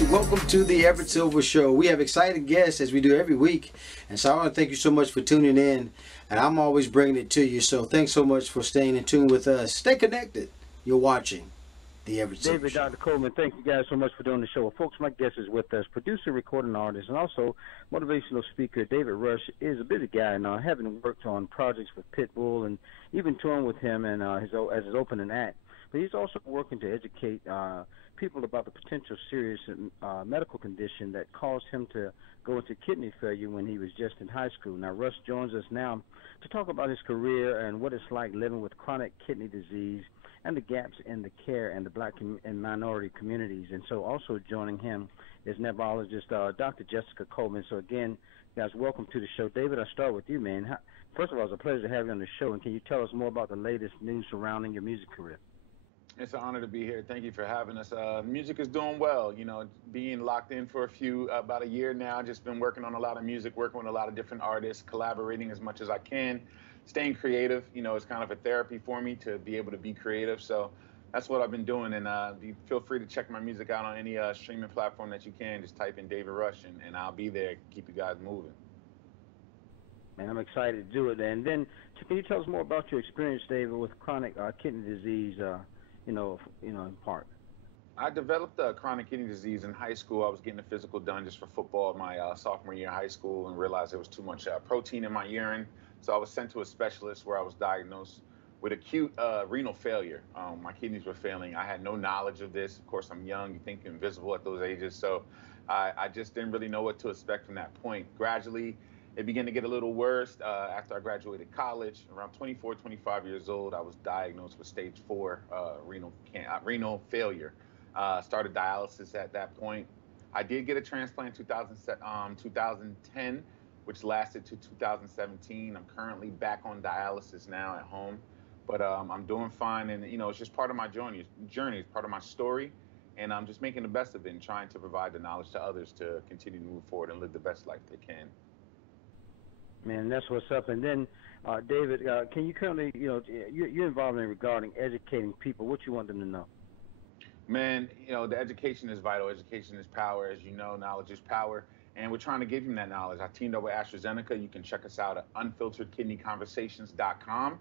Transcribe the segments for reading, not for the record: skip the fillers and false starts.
guys, welcome to the Everett Silver Show. We have exciting guests as we do every week, and so I want to thank you so much for tuning in, and I'm always bringing it to you, so thanks so much for staying in tune with us. Stay connected. You're watching the Everett Silver David, Show. Dr. Coleman, thank you guys so much for doing the show. Well, folks, my guest is with us, producer, recording artist, and also motivational speaker. David Rush is a busy guy now, having worked on projects with Pitbull and even touring with him and as his opening act. But he's also working to educate people about the potential serious medical condition that caused him to go into kidney failure when he was just in high school. Now, Rush joins us now to talk about his career and what it's like living with chronic kidney disease and the gaps in the care and the black and minority communities. And so also joining him is nephrologist Dr. Jessica Coleman. So again, guys, welcome to the show. David, I'll start with you, man. First of all, it's a pleasure to have you on the show. And can you tell us more about the latest news surrounding your music career? It's an honor to be here. Thank you for having us. Music is doing well. You know, being locked in for about a year now, just been working on a lot of music, working with a lot of different artists, collaborating as much as I can, staying creative. You know, it's kind of a therapy for me to be able to be creative. So that's what I've been doing. And feel free to check my music out on any streaming platform that you can. Just type in David Rush, and I'll be there. Keep you guys moving. Man, I'm excited to do it. And then can you tell us more about your experience, David, with chronic kidney disease? In part. I developed chronic kidney disease in high school. I was getting a physical done just for football my sophomore year in high school and realized there was too much protein in my urine. So I was sent to a specialist where I was diagnosed with acute renal failure. My kidneys were failing. I had no knowledge of this. Of course, I'm young. You think you're invisible at those ages. So I just didn't really know what to expect from that point. Gradually, it began to get a little worse after I graduated college. Around 24, 25 years old, I was diagnosed with stage 4 renal failure. Started dialysis at that point. I did get a transplant in 2010, which lasted to 2017. I'm currently back on dialysis now at home, but I'm doing fine. And, you know, it's just part of my journey. It's part of my story. And I'm just making the best of it and trying to provide the knowledge to others to continue to move forward and live the best life they can. Man, that's what's up. And then, David, can you currently, you're involved in regarding educating people. What you want them to know? Man, you know, the education is vital. Education is power. As you know, knowledge is power. And we're trying to give you that knowledge. I teamed up with AstraZeneca. You can check us out at unfilteredkidneyconversations.com.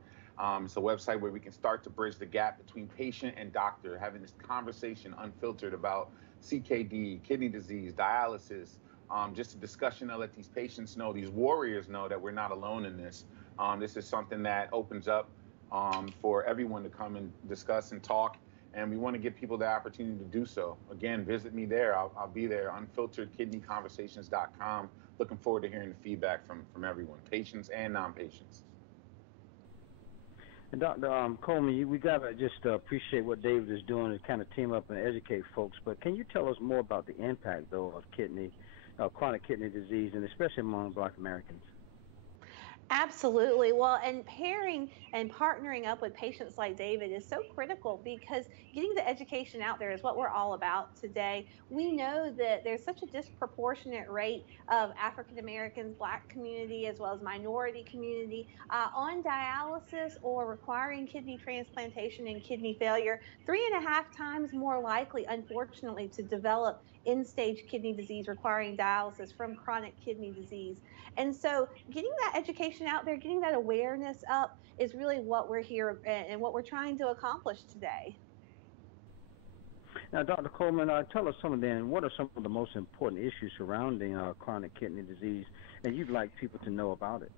It's a website where we can start to bridge the gap between patient and doctor, having this conversation unfiltered about CKD, kidney disease, dialysis, just a discussion to let these patients know, these warriors know that we're not alone in this. This is something that opens up for everyone to come and discuss and talk, and we want to give people the opportunity to do so. Again, visit me there. I'll be there, unfilteredkidneyconversations.com. Looking forward to hearing the feedback from everyone, patients and non-patients. And Dr. Coleman, we got to just appreciate what David is doing to kind of team up and educate folks. But can you tell us more about the impact, though, of chronic kidney disease, and especially among Black Americans? Absolutely. Well, and pairing and partnering up with patients like David is so critical, because getting the education out there is what we're all about today. We know that there's such a disproportionate rate of African Americans, Black community, as well as minority community on dialysis or requiring kidney transplantation and kidney failure, 3.5 times more likely, unfortunately, to develop end-stage kidney disease requiring dialysis from chronic kidney disease. And so getting that education out there, getting that awareness up is really what we're here and what we're trying to accomplish today. Now, Dr. Coleman, tell us what are some of the most important issues surrounding chronic kidney disease, and you'd like people to know about it?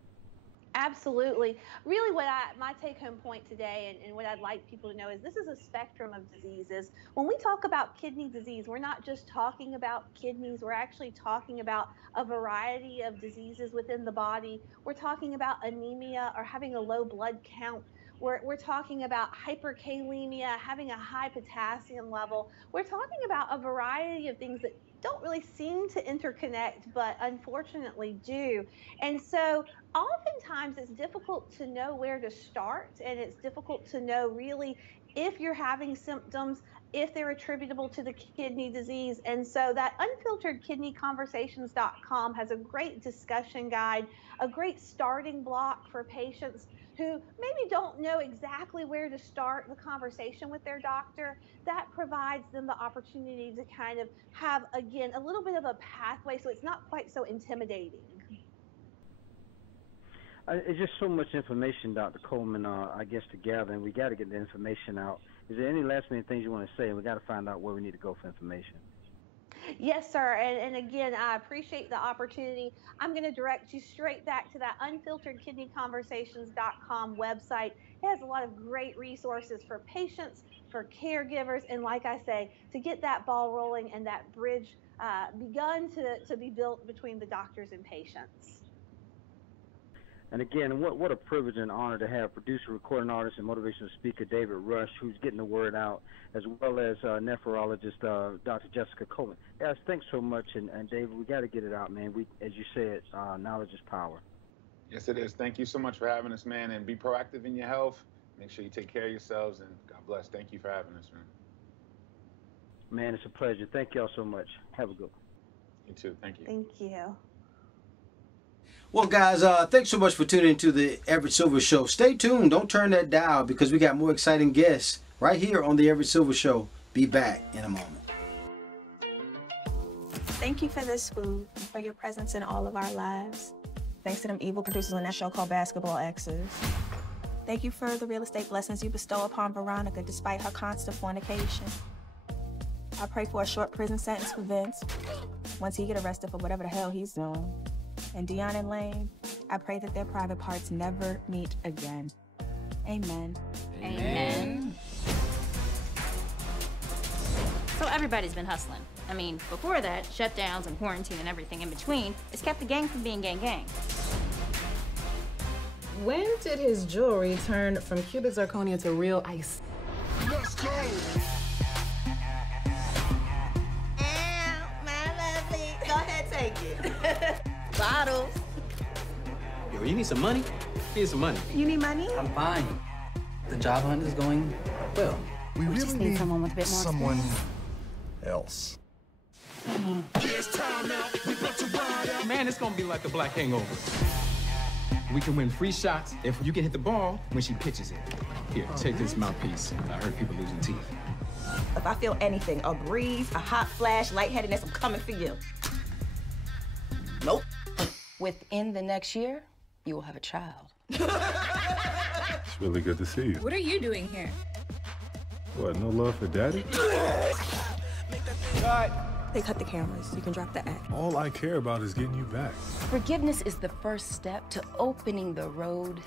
Absolutely. Really my take-home point today and what I'd like people to know is this is a spectrum of diseases. When we talk about kidney disease, we're not just talking about kidneys. We're actually talking about a variety of diseases within the body. We're talking about anemia or having a low blood count. We're talking about hyperkalemia, having a high potassium level. We're talking about a variety of things that don't really seem to interconnect, but unfortunately do. And so oftentimes it's difficult to know where to start, and it's difficult to know really if you're having symptoms if they're attributable to the kidney disease. And so that unfilteredkidneyconversations.com has a great discussion guide, a great starting block for patients who maybe don't know exactly where to start the conversation with their doctor. That provides them the opportunity to kind of have, again, a little bit of a pathway so it's not quite so intimidating. It's just so much information, Dr. Coleman, I guess, to gather, and we got to get the information out. Is there any last minute things you want to say? And we got to find out where we need to go for information. Yes, sir. And again, I appreciate the opportunity. I'm going to direct you straight back to that unfilteredkidneyconversations.com website. It has a lot of great resources for patients, for caregivers, and like I say, to get that ball rolling and that bridge begun to be built between the doctors and patients. And again, what a privilege and honor to have producer, recording artist, and motivational speaker David Rush, who's getting the word out, as well as nephrologist Dr. Jessica Coleman. Guys, thanks so much. And David, we got to get it out, man. As you said, knowledge is power. Yes, it is. Thank you so much for having us, man. And be proactive in your health. Make sure you take care of yourselves. And God bless. Thank you for having us, man. Man, it's a pleasure. Thank y'all so much. Have a good one. You too. Thank you. Thank you. Well, guys, thanks so much for tuning into the Everett Silver Show. Stay tuned. Don't turn that dial because we got more exciting guests right here on the Everett Silver Show. Be back in a moment. Thank you for this food and for your presence in all of our lives. Thanks to them evil producers on that show called Basketball Exes. Thank you for the real estate blessings you bestow upon Veronica despite her constant fornication. I pray for a short prison sentence for Vince once he get arrested for whatever the hell he's doing. And Dion and Lane, I pray that their private parts never meet again. Amen. Amen. So everybody's been hustling. I mean, before that, shutdowns and quarantine and everything in between has kept the gang from being gang. When did his jewelry turn from cubic zirconia to real ice? Let's go! My lovely. Go ahead, take it. Bottles. Yo, you need some money? Here's some money. You need money? I'm fine. The job hunt is going well. We really just need someone with a bit more someone else. Man, it's gonna be like the Black Hangover. We can win free shots if you can hit the ball when she pitches it. Here, take this mouthpiece. I heard people losing teeth. If I feel anything, a breeze, a hot flash, lightheadedness, I'm coming for you. Nope. Within the next year, you will have a child. It's really good to see you. What are you doing here? What, no love for daddy? They cut the cameras. You can drop the act. All I care about is getting you back. Forgiveness is the first step to opening the road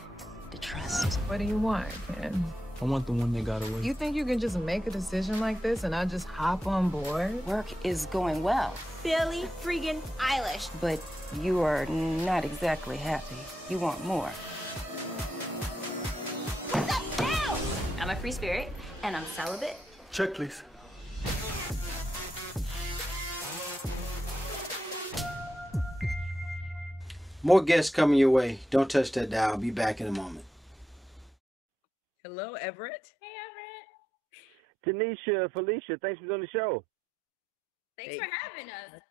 to trust. What do you want, Ken? I want the one that got away. You think you can just make a decision like this and I just hop on board? Work is going well, Billie friggin' Eilish. but you are not exactly happy. You want more. What's up now? I'm a free spirit, and I'm celibate. Check, please. More guests coming your way. Don't touch that dial. Be back in a moment. Hello, Everett. Hey, Everett. Tanisha, Felisha, thanks for doing the show. Thanks for having us.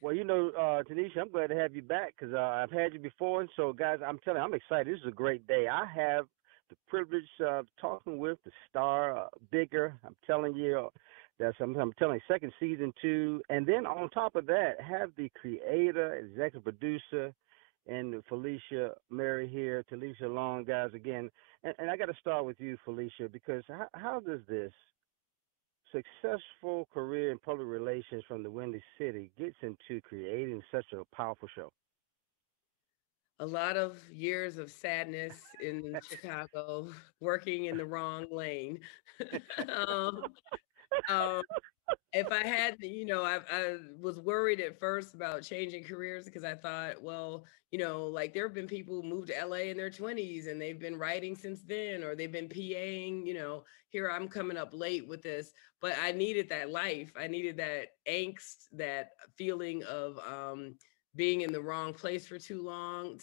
Well, Tanisha, I'm glad to have you back because I've had you before. And so, guys, I'm telling you, I'm excited. This is a great day. I have the privilege of talking with the star, Bigger. I'm telling you, I'm telling you, second season 2. And then on top of that, have the creator, executive producer, and Felischa Marye here, Tanisha Long, guys, again. And I got to start with you, Felischa, because how does this successful career in public relations from the Windy City gets into creating such a powerful show? A lot of years of sadness in Chicago, working in the wrong lane. If I had, I was worried at first about changing careers because I thought, well, like there have been people who moved to LA in their 20s and they've been writing since then, or they've been PAing, here I'm coming up late with this, but I needed that life. I needed that angst, that feeling of being in the wrong place for too long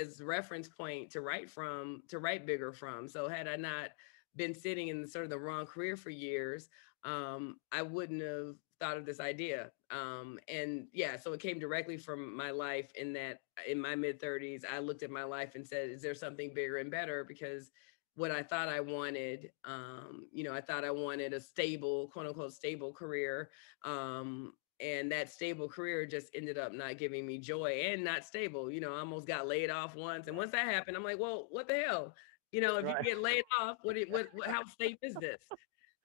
as a reference point to write bigger from. So had I not been sitting in sort of the wrong career for years, I wouldn't have thought of this idea. And yeah, so it came directly from my life in that in my mid 30s, I looked at my life and said, is there something bigger and better? Because what I thought I wanted, I thought I wanted a stable, quote unquote, stable career. And that stable career just ended up not giving me joy and not stable. I almost got laid off once. And once that happened, I'm like, well, what the hell? If you get laid off, how safe is this?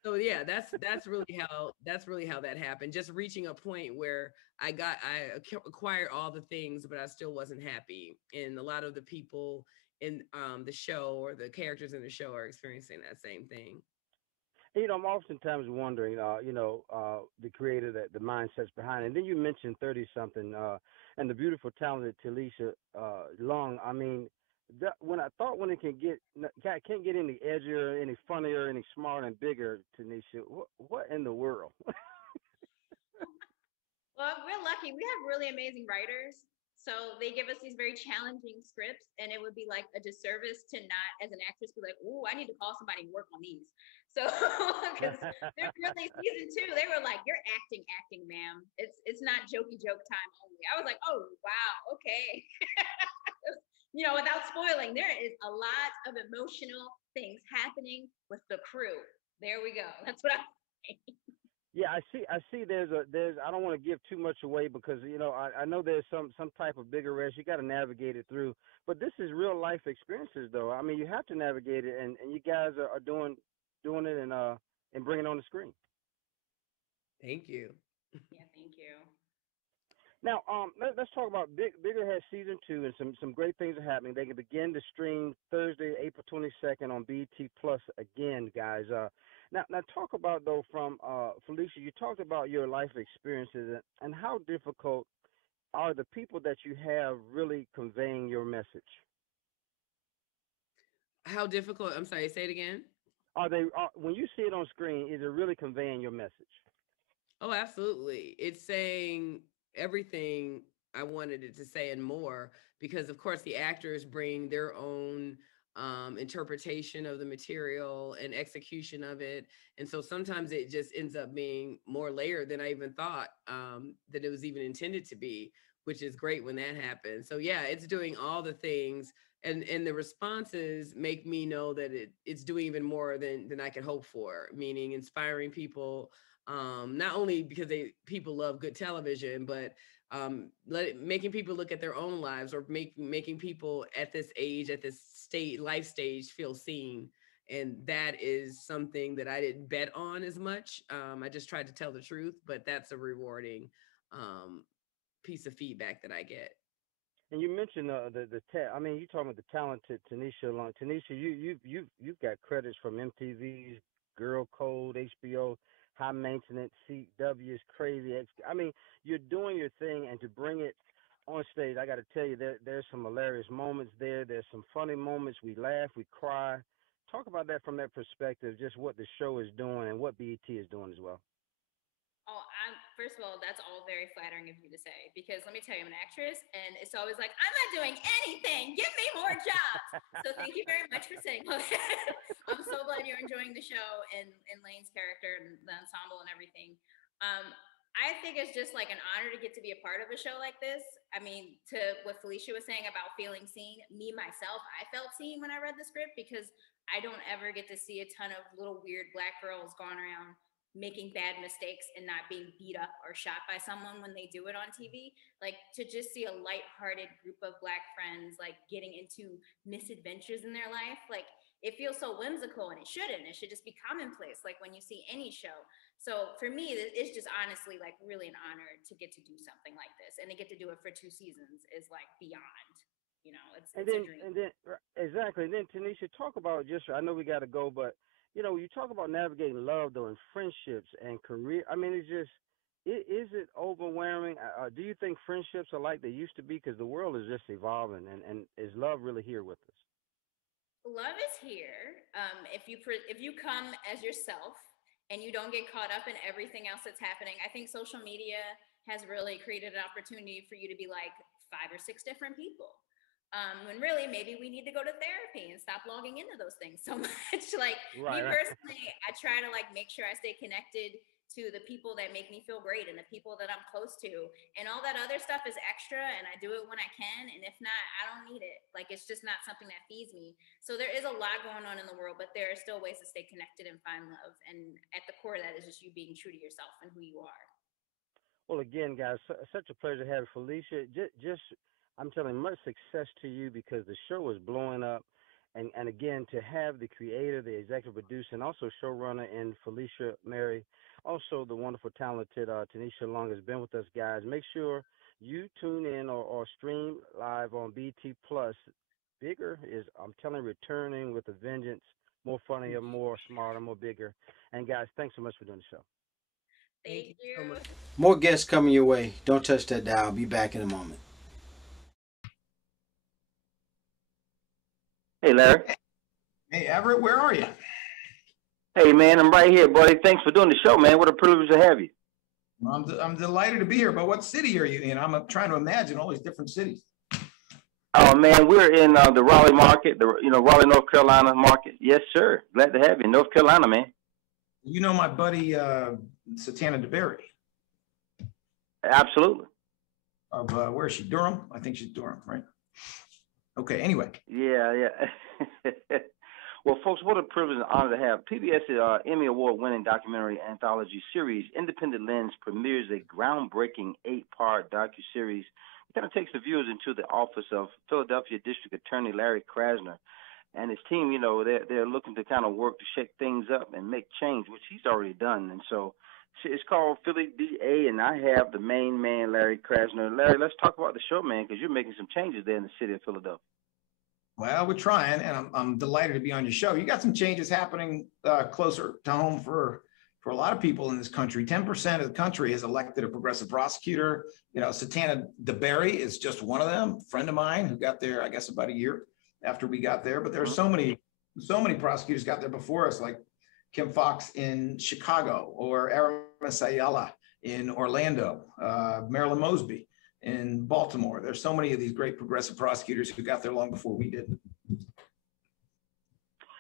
So yeah, that's really how that happened. Just reaching a point where I acquired all the things, but I still wasn't happy. And a lot of the people in the show or the characters in the show are experiencing that same thing. I'm oftentimes wondering, the creator, that the mindsets behind it. And then you mentioned 30 something, and the beautiful, talented Felischa Long. I mean, when it can't get any edgier, any funnier, any smarter and bigger, Tanisha, what in the world? Well, we're lucky. We have really amazing writers. So they give us these very challenging scripts, and it would be like a disservice to not, as an actress, be like, "Oh, I need to call somebody and work on these." So, because there's really season 2, they were like, "You're acting, ma'am. It's not jokey joke time only." I was like, "Oh, wow, okay." Without spoiling, there is a lot of emotional things happening with the crew. There we go. That's what I'm saying. Yeah, I see. There's. I don't want to give too much away because I know there's some type of bigger risk you got to navigate it through. But this is real life experiences, though. I mean, you have to navigate it, and you guys are doing it and bringing it on the screen. Thank you. Yeah, thank you. Now, let's talk about Bigger has season 2, and some great things are happening. They can begin to stream Thursday, April 22nd on BT Plus again, guys. Now talk about, though, from Felischa, you talked about your life experiences and how difficult are the people that you have really conveying your message? How difficult? I'm sorry, say it again. When you see it on screen, is it really conveying your message? Oh, absolutely. It's saying everything I wanted it to say and more, because of course the actors bring their own interpretation of the material and execution of it. And so sometimes it just ends up being more layered than I even thought that it was even intended to be, which is great when that happens. So yeah, it's doing all the things, and the responses make me know that it's doing even more than I could hope for, meaning inspiring people, not only because people love good television, but making people look at their own lives, or making people at this age, at this life stage, feel seen. And that is something that I didn't bet on as much. I just tried to tell the truth, but that's a rewarding piece of feedback that I get. And you mentioned I mean, you talking about the talented Tanisha Long. Tanisha, you've got credits from MTV's Girl Code, HBO, High Maintenance, CW's Crazy X. I mean, you're doing your thing, and to bring it on stage, I got to tell you, there's some hilarious moments there. There's some funny moments. We laugh, we cry. Talk about that from that perspective, just what the show is doing and what BET is doing as well. Oh, first of all, that's all very flattering of you to say, because let me tell you, I'm an actress, and it's always like, I'm not doing anything. Give me more jobs. So thank you very much for saying that. I'm so glad you're enjoying the show and Lane's character and the ensemble and everything. I think it's just like an honor to get to be a part of a show like this. I mean, to what Felischa was saying about feeling seen, me, myself, I felt seen when I read the script, because I don't ever get to see a ton of little weird Black girls going around making bad mistakes and not being beat up or shot by someone when they do it on TV. Like, to just see a lighthearted group of Black friends like getting into misadventures in their life, like, it feels so whimsical, and it shouldn't. It should just be commonplace, like when you see any show. So for me, it's just honestly like really an honor to get to do something like this, and to get to do it for 2 seasons is like beyond. It's a dream. And then exactly. And then Tanisha, talk about, just, I know we got to go, but you talk about navigating love, though, and friendships and career. I mean, it's just, is it overwhelming? Do you think friendships are like they used to be? Because the world is just evolving, and is love really here with us? Love is here. If you come as yourself and you don't get caught up in everything else that's happening, I think social media has really created an opportunity for you to be like 5 or 6 different people. When really maybe we need to go to therapy and stop logging into those things so much. Like Right. me personally, I try to like make sure I stay connected to the people that make me feel great and the people that I'm close to, and all that other stuff is extra, and I do it when I can, and if not, I don't need it. Like it's just not something that feeds me. So there is a lot going on in the world, but there are still ways to stay connected and find love, and at the core of that is just you being true to yourself and who you are. Well, again, guys, such a pleasure to have Felischa. Just, I'm telling you, much success to you because the show is blowing up. And again, to have the creator, the executive producer, and also showrunner in Felischa Marye, also the wonderful, talented Tanisha Long has been with us, guys. Make sure you tune in or stream live on BT Plus. Bigger is, I'm telling you, returning with a vengeance, more funnier, more smarter, more bigger. And guys, thanks so much for doing the show. Thank you so much. More guests coming your way. Don't touch that dial. I'll be back in a moment. Hey, Larry. Hey, Everett, where are you? Hey, man, I'm right here, buddy. Thanks for doing the show, man. What a privilege to have you. Well, I'm delighted to be here, but what city are you in? I'm trying to imagine all these different cities. Oh, man, we're in the Raleigh market, Raleigh, North Carolina market. Yes, sir. Glad to have you. North Carolina, man. You know my buddy, Satana DeBerry. Absolutely. Of where is she? Durham? I think she's Durham, right? Okay, anyway. Yeah. Well, folks, what a privilege and honor to have. PBS's Emmy Award-winning documentary anthology series, Independent Lens, premieres a groundbreaking 8-part docuseries. It kind of takes the viewers into the office of Philadelphia District Attorney Larry Krasner and his team. They're looking to kind of work to shake things up and make change, which he's already done. And so it's called Philly DA, and I have the main man, Larry Krasner. Larry, let's talk about the show, man, because you're making some changes there in the city of Philadelphia. Well, we're trying, and I'm delighted to be on your show. You got some changes happening closer to home for a lot of people in this country. 10% of the country has elected a progressive prosecutor. Satana DeBerry is just one of them. A friend of mine who got there, I guess, about a year after we got there. But there are so many prosecutors got there before us, like Kim Foxx in Chicago, or Aramis Ayala in Orlando, Marilyn Mosby in Baltimore. There's so many of these great progressive prosecutors who got there long before we did.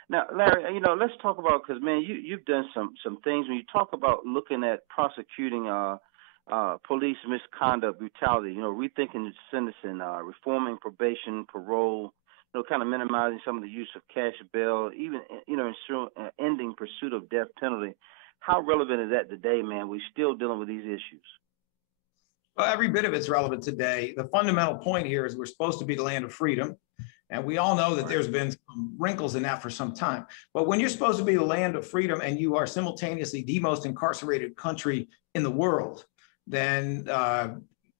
Now, Larry, let's talk about, because, man, you've done some things. When you talk about looking at prosecuting police misconduct, brutality, rethinking the sentencing, reforming probation, parole, kind of minimizing some of the use of cash bail, even, ending pursuit of death penalty. How relevant is that today, man? We're still dealing with these issues. Well, every bit of it's relevant today. The fundamental point here is we're supposed to be the land of freedom. And we all know that there's been some wrinkles in that for some time. But when you're supposed to be the land of freedom and you are simultaneously the most incarcerated country in the world, then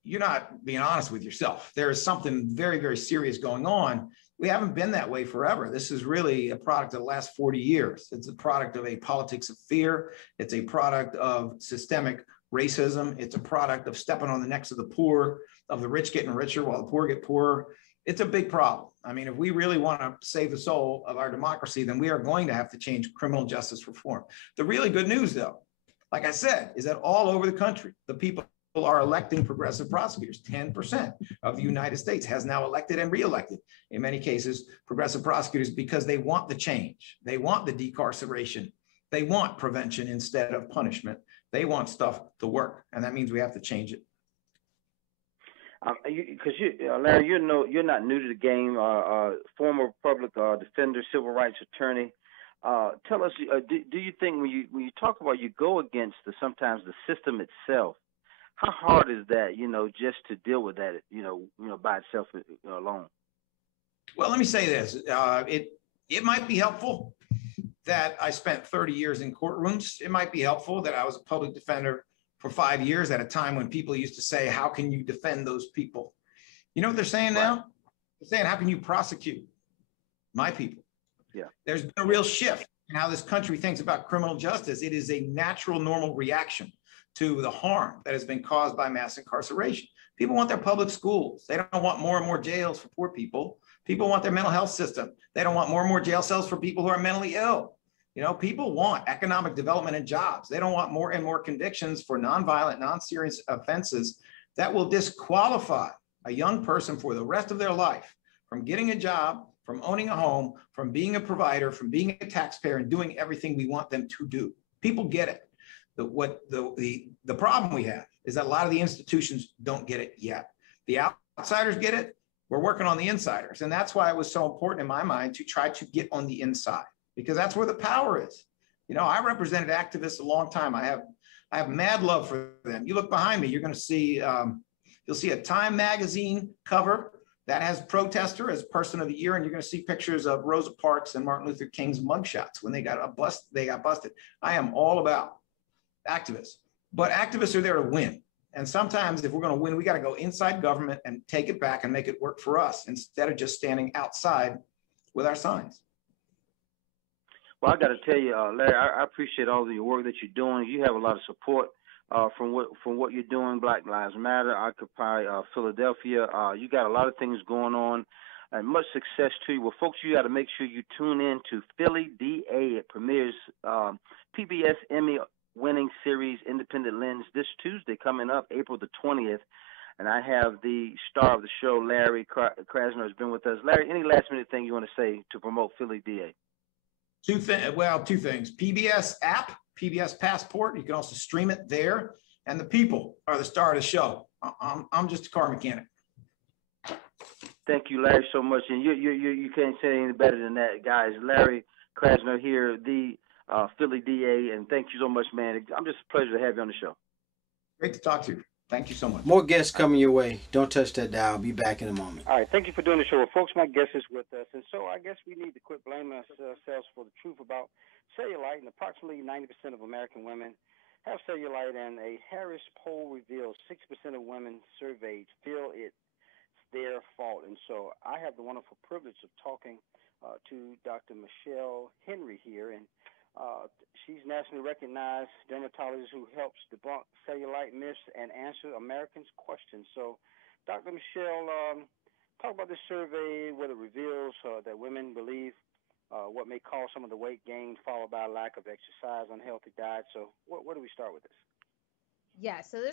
you're not being honest with yourself. There is something very, very serious going on. We haven't been that way forever. This is really a product of the last 40 years. It's a product of a politics of fear. It's a product of systemic racism. It's a product of stepping on the necks of the poor, of the rich getting richer while the poor get poorer. It's a big problem. I mean, if we really want to save the soul of our democracy, then we are going to have to change criminal justice reform. The really good news, though, like I said, is that all over the country, the people are electing progressive prosecutors. 10% of the United States has now elected and reelected, in many cases, progressive prosecutors, because they want the change. They want the decarceration. They want prevention instead of punishment. They want stuff to work, and that means we have to change it. Because Larry, you're not new to the game. Former public defender, civil rights attorney. Tell us, do you think when you talk about you go against sometimes the system itself, how hard is that? Just to deal with that, by itself alone. Well, let me say this: it might be helpful that I spent 30 years in courtrooms. It might be helpful that I was a public defender for 5 years at a time when people used to say, how can you defend those people? You know what they're saying now? They're saying, how can you prosecute my people? Yeah. There's been a real shift in how this country thinks about criminal justice. It is a natural, normal reaction to the harm that has been caused by mass incarceration. People want their public schools. They don't want more and more jails for poor people. People want their mental health system. They don't want more and more jail cells for people who are mentally ill. People want economic development and jobs. They don't want more and more convictions for nonviolent, non-serious offenses that will disqualify a young person for the rest of their life from getting a job, from owning a home, from being a provider, from being a taxpayer and doing everything we want them to do. People get it. The problem we have is that a lot of the institutions don't get it yet. The outsiders get it. We're working on the insiders. And that's why it was so important in my mind to try to get on the inside, because that's where the power is. You know, I represented activists a long time. I have mad love for them. You look behind me, you're going to see, you'll see a Time magazine cover that has protester as person of the year. And you're going to see pictures of Rosa Parks and Martin Luther King's mugshots when they got busted. I am all about activists, but activists are there to win. And sometimes if we're going to win, we got to go inside government and take it back and make it work for us instead of just standing outside with our signs. Well, I got to tell you, Larry, I appreciate all of your work that you're doing. You have a lot of support from what you're doing. Black Lives Matter, Occupy Philadelphia. You got a lot of things going on, and much success to you. Well, folks, you got to make sure you tune in to Philly DA. It premieres PBS Emmy-winning series Independent Lens this Tuesday coming up, April the 20th. And I have the star of the show, Larry Krasner, has been with us. Larry, any last-minute thing you want to say to promote Philly DA? Two things. PBS app, PBS Passport. You can also stream it there. And the people are the star of the show. I'm just a car mechanic. Thank you, Larry, so much. And you can't say any better than that, guys. Larry Krasner here, the Philly DA. And thank you so much, man. I'm just a pleasure to have you on the show. Great to talk to you. Thank you so much. More guests coming your way. Don't touch that dial. I'll be back in a moment. All right. Thank you for doing the show. Well, folks, my guest is with us. And so I guess we need to quit blaming ourselves for the truth about cellulite. And approximately 90% of American women have cellulite. And a Harris poll reveals 6% of women surveyed feel it's their fault. And so I have the wonderful privilege of talking to Dr. Michelle Henry here. And she's nationally recognized dermatologist who helps debunk cellulite myths and answer Americans' questions. So, Dr. Michelle, talk about this survey, what it reveals that women believe what may cause some of the weight gain, followed by a lack of exercise, unhealthy diet. So, where do we start with this? Yeah, so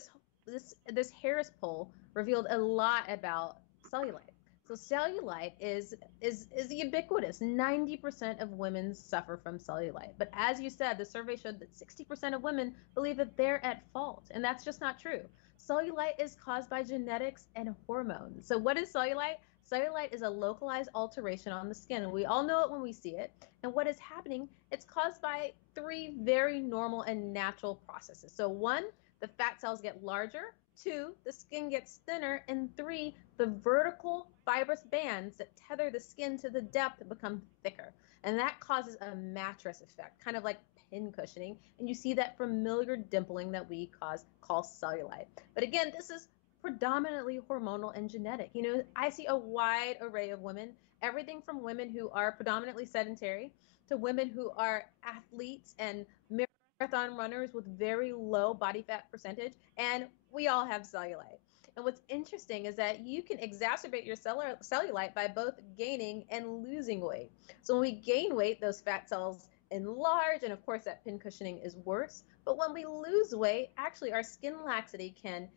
this Harris poll revealed a lot about cellulite. So cellulite is ubiquitous. 90% of women suffer from cellulite. But as you said, the survey showed that 60% of women believe that they're at fault. And that's just not true. Cellulite is caused by genetics and hormones. So what is cellulite? Cellulite is a localized alteration on the skin. And we all know it when we see it. And what is happening? It's caused by 3 very normal and natural processes. So 1, the fat cells get larger. 2, the skin gets thinner. And 3, the vertical fibrous bands that tether the skin to the depth become thicker. And that causes a mattress effect, kind of like pin cushioning. And you see that familiar dimpling that we call cellulite. But again, this is predominantly hormonal and genetic. You know, I see a wide array of women, everything from women who are predominantly sedentary to women who are athletes and marathon runners with very low body fat percentage, and we all have cellulite. And what's interesting is that you can exacerbate your cellulite by both gaining and losing weight. So when we gain weight, those fat cells enlarge, and of course that pin cushioning is worse. But when we lose weight, actually our skin laxity can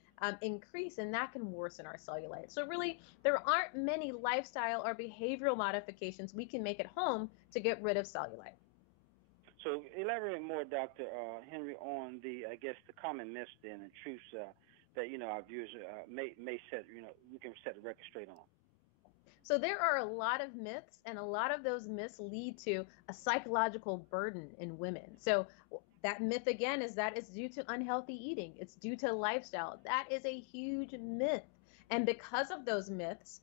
increase, and that can worsen our cellulite. So really, there aren't many lifestyle or behavioral modifications we can make at home to get rid of cellulite. So elaborate more, Dr. Henry, on the common myths then and truths that our viewers may set, we can set the record straight on. So there are a lot of myths, and a lot of those myths lead to a psychological burden in women. So that myth, again, is that it's due to unhealthy eating. It's due to lifestyle. That is a huge myth. And because of those myths,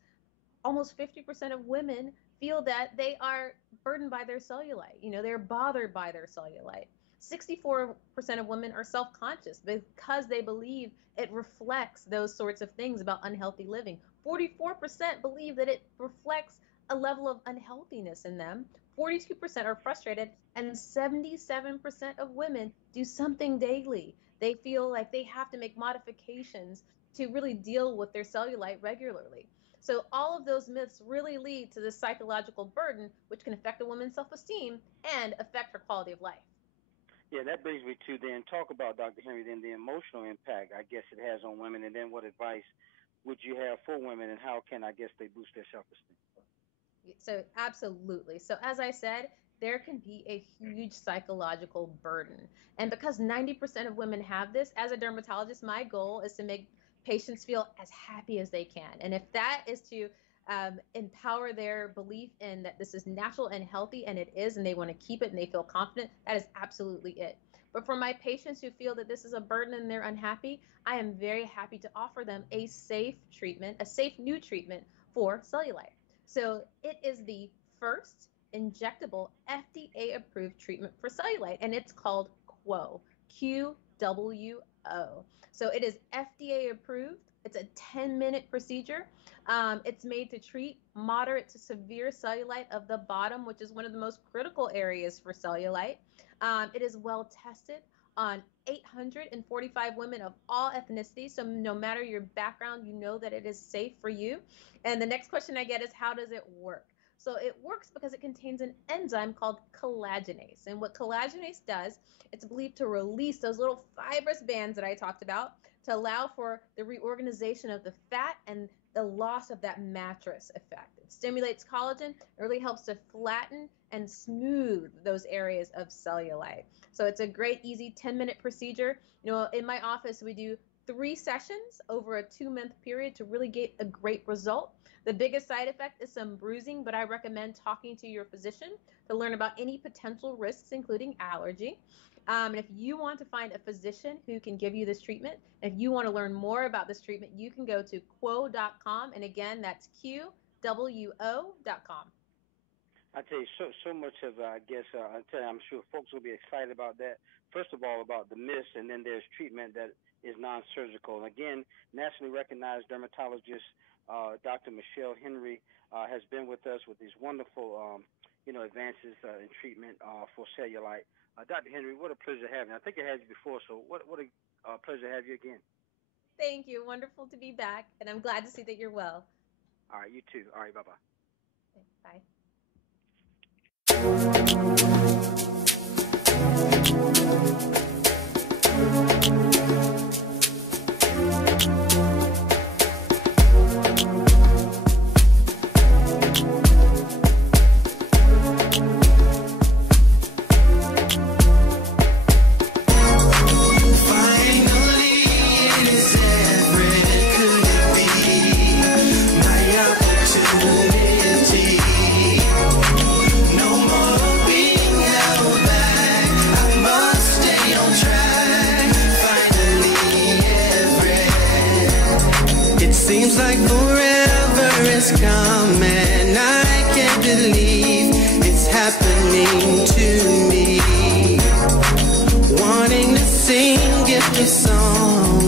almost 50% of women feel that they are burdened by their cellulite. They're bothered by their cellulite. 64% of women are self-conscious because they believe it reflects those sorts of things about unhealthy living. 44% believe that it reflects a level of unhealthiness in them. 42% are frustrated, and 77% of women do something daily. They feel like they have to make modifications to really deal with their cellulite regularly. So all of those myths really lead to this psychological burden, which can affect a woman's self-esteem and affect her quality of life. Yeah, that brings me to then talk about, Dr. Henry, then the emotional impact, I guess, it has on women, and then what advice would you have for women, and how can, they boost their self-esteem? So absolutely. So as I said, there can be a huge psychological burden. And because 90% of women have this, as a dermatologist, my goal is to make patients feel as happy as they can. And if that is to empower their belief in that this is natural and healthy, and it is, and they want to keep it and they feel confident, that is absolutely it. But for my patients who feel that this is a burden and they're unhappy, I am very happy to offer them a safe treatment, a safe new treatment for cellulite. So it is the first injectable FDA-approved treatment for cellulite, and it's called QWO, QWO. So it is FDA approved. It's a 10-minute procedure. It's made to treat moderate to severe cellulite of the bottom, which is one of the most critical areas for cellulite. It is well tested on 845 women of all ethnicities. So no matter your background, you know that it is safe for you. And the next question I get is, how does it work? So it works because it contains an enzyme called collagenase. And what collagenase does, it's believed to release those little fibrous bands that I talked about to allow for the reorganization of the fat and the loss of that mattress effect. It stimulates collagen, it really helps to flatten and smooth those areas of cellulite. So it's a great, easy 10-minute procedure. You know, in my office, we do 3 sessions over a 2-month period to really get a great result. The biggest side effect is some bruising, but I recommend talking to your physician to learn about any potential risks, including allergy. And if you want to find a physician who can give you this treatment, if you want to learn more about this treatment, you can go to QWO.com. And again, that's QWO.com. I tell you, so much of, I guess, I'm sure folks will be excited about that. First of all, about the myths, and then there's treatment that is non-surgical. And again, nationally recognized dermatologist Dr. Michelle Henry has been with us with these wonderful, advances in treatment for cellulite. Dr. Henry, what a pleasure having you. I think I had you before, so what a pleasure to have you again. Thank you. Wonderful to be back, and I'm glad to see that you're well. All right, you too. All right, bye-bye. Bye. Seems like forever is coming. I can't believe it's happening to me. Wanting to sing, give me song.